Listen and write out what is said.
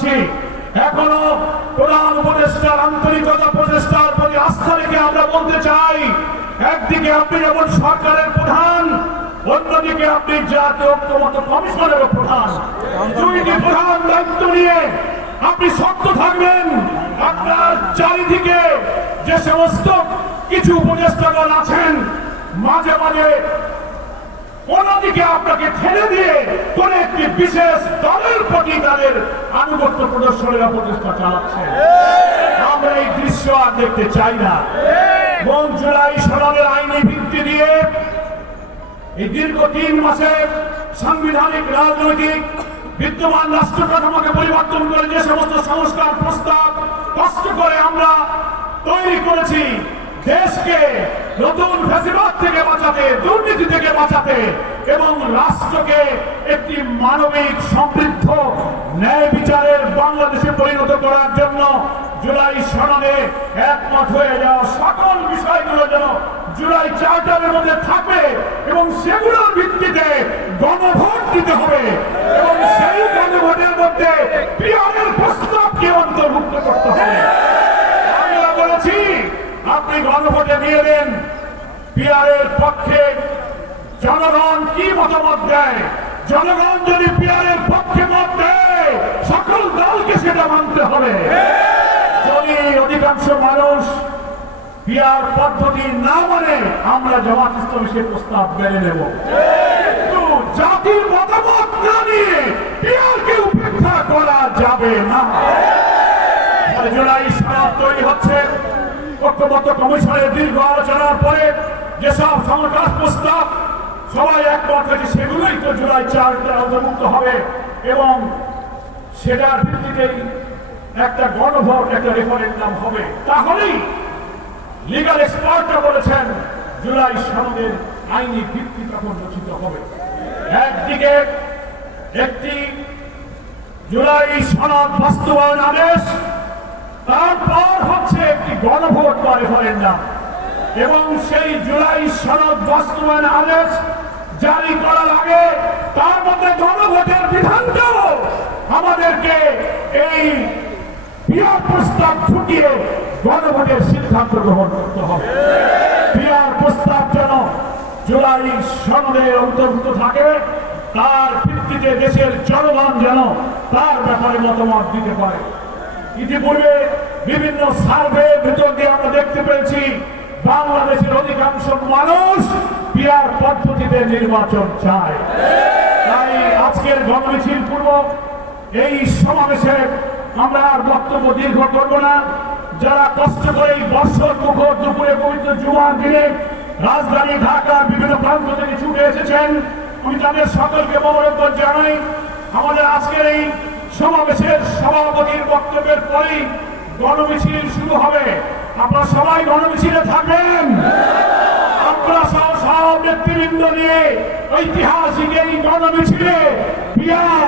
করছি এখনও প্রধান উপদেষ্টার আন্তরিকতা প্রচেষ্টার প্রতি আস্থা রেখে আমরা বলতে চাই, একদিকে আপনি যেমন সরকারের প্রধান, অন্যদিকে আপনি জাতীয় ঐক্যমত কমিশনের প্রধান। দুইটি প্রধান দায়িত্ব নিয়ে আপনি শক্ত থাকবেন। আপনার চারিদিকে যে সমস্ত কিছু উপদেষ্টাগণ আছেন, মাঝে মাঝে অন্যদিকে আপনাকে ঠেলে দিয়ে কোন একটি বিশেষ দলের প্রতি তাদের আনুগত্য প্রদর্শনের প্রচেষ্টা চালাচ্ছে। আমরা এই দৃশ্য আর দেখতে চাই না। এবং জুলাই সনদের আইনি ভিত্তি দিয়ে এই দীর্ঘ তিন মাসে সাংবিধানিক, রাজনৈতিক, বিদ্যমান রাষ্ট্র কাঠামোকে পরিবর্তন করে যে সমস্ত সংস্কার প্রস্তাব কষ্ট করে আমরা তৈরি করেছি দেশকে নতুন ফ্যাসিবাদ থেকে বাঁচাতে, দুর্নীতি থেকে বাঁচাতে এবং রাষ্ট্রকে একটি মানবিক সমৃদ্ধ ন্যায় বিচারের বাংলাদেশে পরিণত করার জন্য জুলাই সনদে একমত হয়ে যাওয়া সকল বিষয়গুলো যেন জুলাই চার্টারের মধ্যে থাকে এবং সেগুলোর ভিত্তিতে গণভোট দিতে হবে এবং সেই গণভোটের মধ্যে পিয়ারের প্রস্তাবকে অন্তর্ভুক্ত করতে হবে আমরা বলেছি আপনি দিয়ে দেন পিয়ারের পক্ষে জনগণ কি মতামত দেয়? জনগণ যদি পিয়ারের পক্ষে মত দেয়, সকল দলকে সেটা মানতে হবে। যদি অধিকাংশ মানুষ বিয়ার পদ্ধতি না মানে আমরা জামাত ইসলামী সে প্রস্তাব মেনে নেব। কিন্তু জাতির মতামত না নিয়ে বিয়ারকে উপেক্ষা করা যাবে না। জুলাই সনদ তৈরি হচ্ছে। ঐক্যবদ্ধ কমিশনের দীর্ঘ আলোচনার পরে যেসব সংস্কার প্রস্তাব সবাই একমত হয়েছে, সেগুলোই তো জুলাই চারটা অন্তর্ভুক্ত হবে এবং সেটার ভিত্তিতেই একটা গণভোট, একটা রেফারেন্ডাম হবে। তাহলেই লিগাল এক্সপার্টরা বলেছেন, জুলাই সনদের আইনি ভিত্তি তখন রচিত হবে। একদিকে একটি জুলাই সনদ বাস্তবায়ন আদেশ, তারপর হচ্ছে একটি গণভোট না এবং সেই জুলাই সনদ বাস্তবায়ন আদেশ জারি করার আগে তার মধ্যে গণভোটের বিধানটাও আমাদেরকে এই বিয়ার প্রস্তাব ঢুকিয়ে গণভোটের সিদ্ধান্ত গ্রহণ করতে হবে। বিয়ার প্রস্তাব যেন জুলাই সনদের অন্তর্ভুক্ত থাকে, তার ভিত্তিতে দেশের জনগণ যেন তার ব্যাপারে মতামত দিতে পারে। ইতিপূর্বে বিভিন্ন সার্ভে ভিতর দিয়ে আমরা দেখতে পেয়েছি, বাংলাদেশের অধিকাংশ মানুষ বিয়ার পদ্ধতিতে নির্বাচন চায়। তাই আজকের গণমিছিল পূর্বক এই সমাবেশে আমরা আর বক্তব্য দীর্ঘ করব না। যারা কষ্ট করে বর্ষর মুখর দুপুরে পবিত্র জুমার দিনে রাজধানী ঢাকার বিভিন্ন প্রান্ত থেকে ছুটে এসেছেন, আমি তাদের সকলকে মনোরঞ্জ জানাই। আমাদের আজকের এই সমাবেশের সভাপতির বক্তব্যের পরেই গণমিছিল শুরু হবে। আপনারা সবাই গণমিছিলে থাকবেন। আপনারা সব সব ব্যক্তিবৃন্দ নিয়ে ঐতিহাসিক এই গণমিছিলে বিয়ার